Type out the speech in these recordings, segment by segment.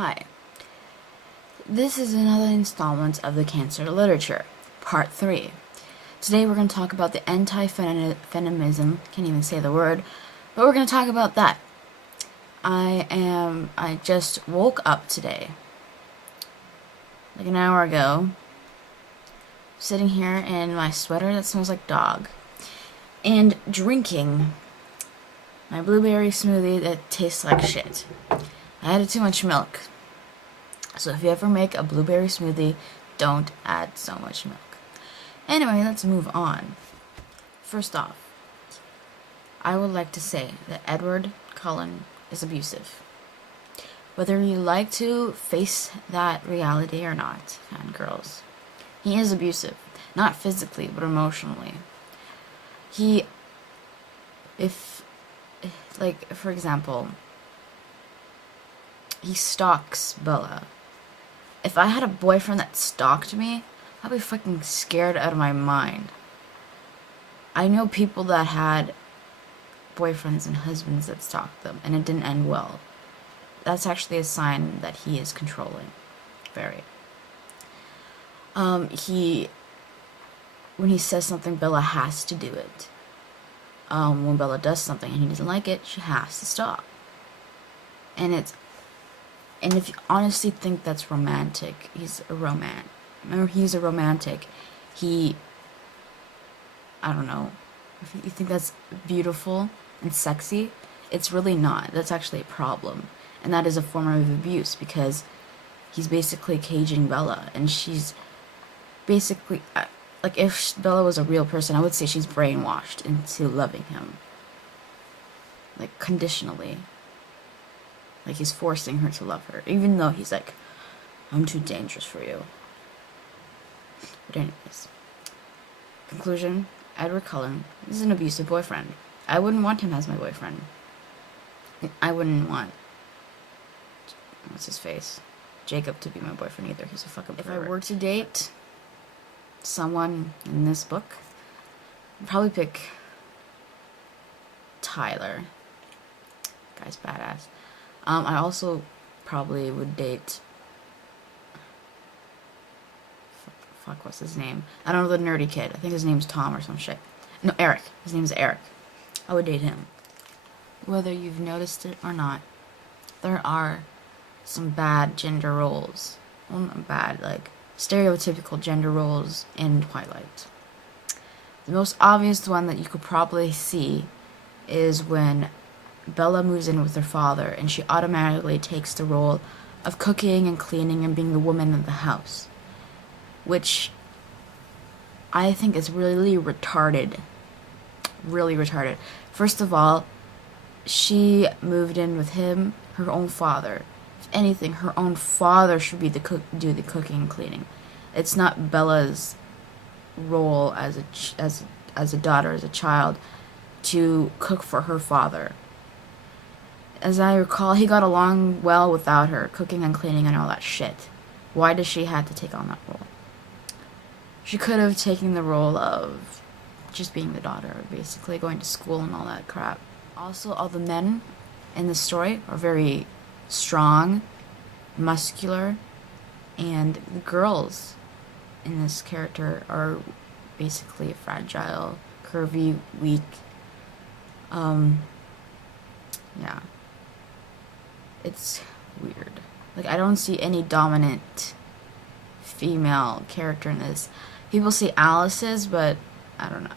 Hi, this is another installment of the Cancer Literature, Part 3. Today we're going to talk about the anti-feminism, can't even say the word, but we're going to talk about that. I just woke up today, like an hour ago, sitting here in my sweater that smells like dog, and drinking my blueberry smoothie that tastes like shit. I added too much milk. So if you ever make a blueberry smoothie, don't add so much milk. Anyway, let's move on. First off, I would like to say that Edward Cullen is abusive. Whether you like to face that reality or not, fangirls, he is abusive. Not physically, but emotionally. For example, he stalks Bella. If I had a boyfriend that stalked me, I'd be fucking scared out of my mind. I know people that had boyfriends and husbands that stalked them, and it didn't end well. That's actually a sign that he is controlling. Very. When he says something, Bella has to do it. When Bella does something and he doesn't like it, she has to stop. And if you honestly think that's romantic, he's a romantic. I don't know. If you think that's beautiful and sexy, it's really not. That's actually a problem. And that is a form of abuse because he's basically caging Bella. And she's basically, like, if Bella was a real person, I would say she's brainwashed into loving him. Like, conditionally. Like, he's forcing her to love her, even though he's like, I'm too dangerous for you. But anyways, conclusion, Edward Cullen is an abusive boyfriend. I wouldn't want him as my boyfriend. I wouldn't want, what's his face? Jacob to be my boyfriend either. He's a fucking pervert. If I were to date someone in this book, I'd probably pick Tyler. Guy's badass. I also probably would date... Fuck, what's his name? I don't know, the nerdy kid. I think his name's Tom or some shit. No, Eric. His name's Eric. I would date him. Whether you've noticed it or not, there are some bad gender roles. Well, not bad, like, stereotypical gender roles in Twilight. The most obvious one that you could probably see is when Bella moves in with her father, and she automatically takes the role of cooking and cleaning and being the woman of the house. Which I think is really retarded. Really retarded. First of all, she moved in with him, her own father. If anything, her own father should be do the cooking and cleaning. It's not Bella's role as a daughter, as a child, to cook for her father. As I recall, he got along well without her, cooking and cleaning and all that shit. Why does she have to take on that role? She could have taken the role of just being the daughter, basically, going to school and all that crap. Also, all the men in the story are very strong, muscular, and the girls in this character are basically fragile, curvy, weak. Yeah. It's weird. Like, I don't see any dominant female character in this. People say Alice is, but I don't know.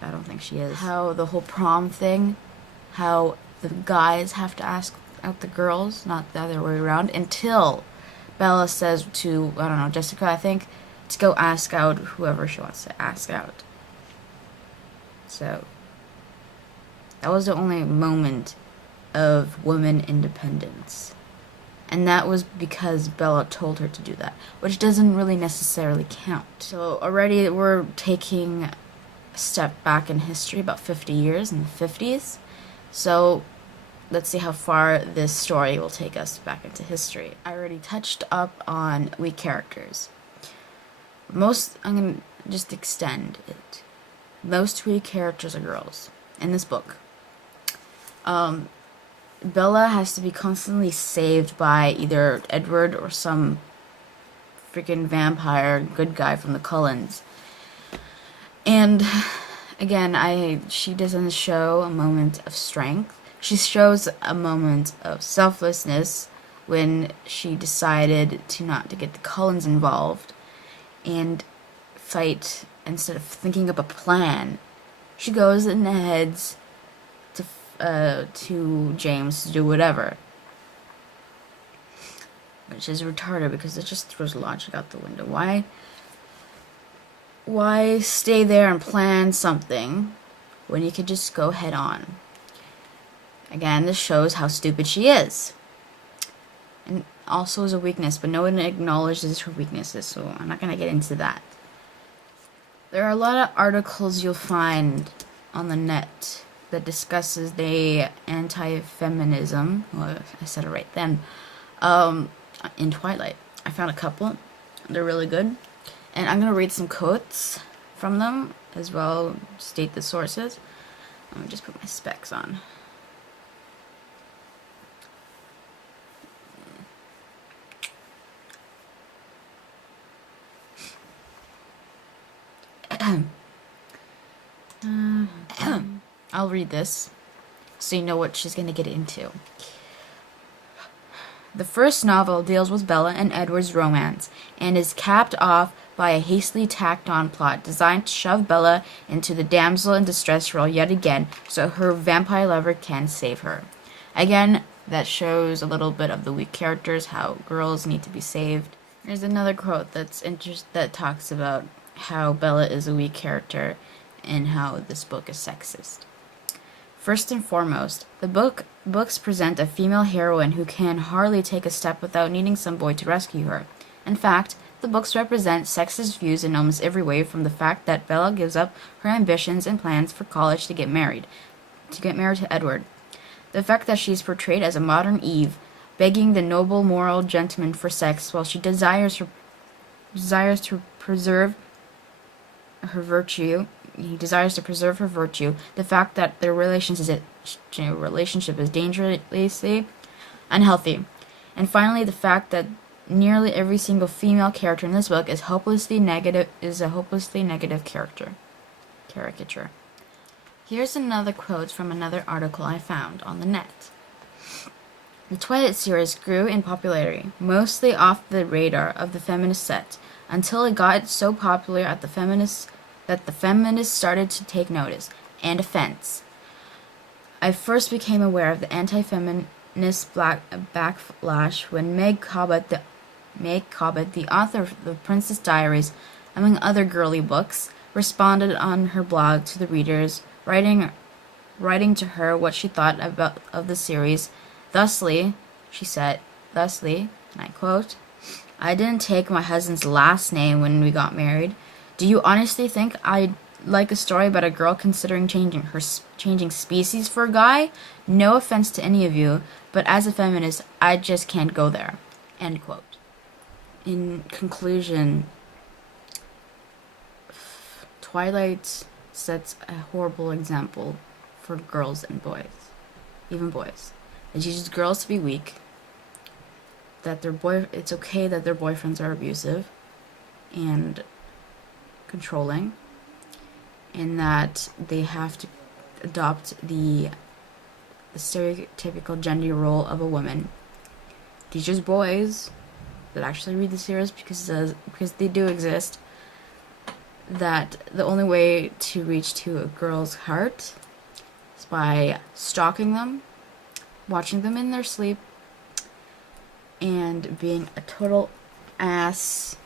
I don't think she is. How the whole prom thing, how the guys have to ask out the girls, not the other way around, until Bella says to, I don't know, Jessica, I think, to go ask out whoever she wants to ask out. So, that was the only moment of women independence. And that was because Bella told her to do that, which doesn't really necessarily count. So already we're taking a step back in history, about 50 years, in the 50s. So let's see how far this story will take us back into history. I already touched up on weak characters. I'm going to just extend it. Most weak characters are girls in this book. Bella has to be constantly saved by either Edward or some freaking vampire good guy from the Cullens. And again, she doesn't show a moment of strength. She shows a moment of selflessness when she decided not to get the Cullens involved and fight instead of thinking up a plan. She goes and heads to James to do whatever, which is retarded because it just throws logic out the window. Why stay there and plan something when you could just go head on? Again, this shows how stupid she is. And also is a weakness, but no one acknowledges her weaknesses, so I'm not going to get into that. There are a lot of articles you'll find on the net that discusses the anti-feminism, well, I said it right then, in Twilight. I found a couple. They're really good. And I'm going to read some quotes from them, as well state the sources. Let me just put my specs on. I'll read this so you know what she's going to get into. The first novel deals with Bella and Edward's romance and is capped off by a hastily tacked on plot designed to shove Bella into the damsel in distress role yet again so her vampire lover can save her. Again, that shows a little bit of the weak characters, how girls need to be saved. There's another quote that talks about how Bella is a weak character and how this book is sexist. First and foremost, the books present a female heroine who can hardly take a step without needing some boy to rescue her. In fact, the books represent sexist views in almost every way, from the fact that Bella gives up her ambitions and plans for college to get married to Edward. The fact that she is portrayed as a modern Eve, begging the noble moral gentleman for sex while she desires to preserve her virtue. He desires to preserve her virtue. The fact that their relationship is dangerously unhealthy. And finally, the fact that nearly every single female character in this book is a hopelessly negative caricature. Here's another quote from another article I found on the net. The Twilight series grew in popularity, mostly off the radar of the feminist set, until it got so popular that the feminists started to take notice and offense. I first became aware of the anti-feminist backlash when Meg Cobbett, the author of The Princess Diaries, among other girly books, responded on her blog to the readers, writing to her what she thought of the series. Thusly, she said, and I quote, "I didn't take my husband's last name when we got married. Do you honestly think I'd like a story about a girl considering changing species for a guy? No offense to any of you, but as a feminist, I just can't go there." End quote. In conclusion, Twilight sets a horrible example for girls and boys, even boys. It teaches girls to be weak, that it's okay that their boyfriends are abusive and controlling, and that they have to adopt the stereotypical gender role of a woman. Teaches boys that actually read the series because they do exist, that the only way to reach to a girl's heart is by stalking them, watching them in their sleep, and being a total ass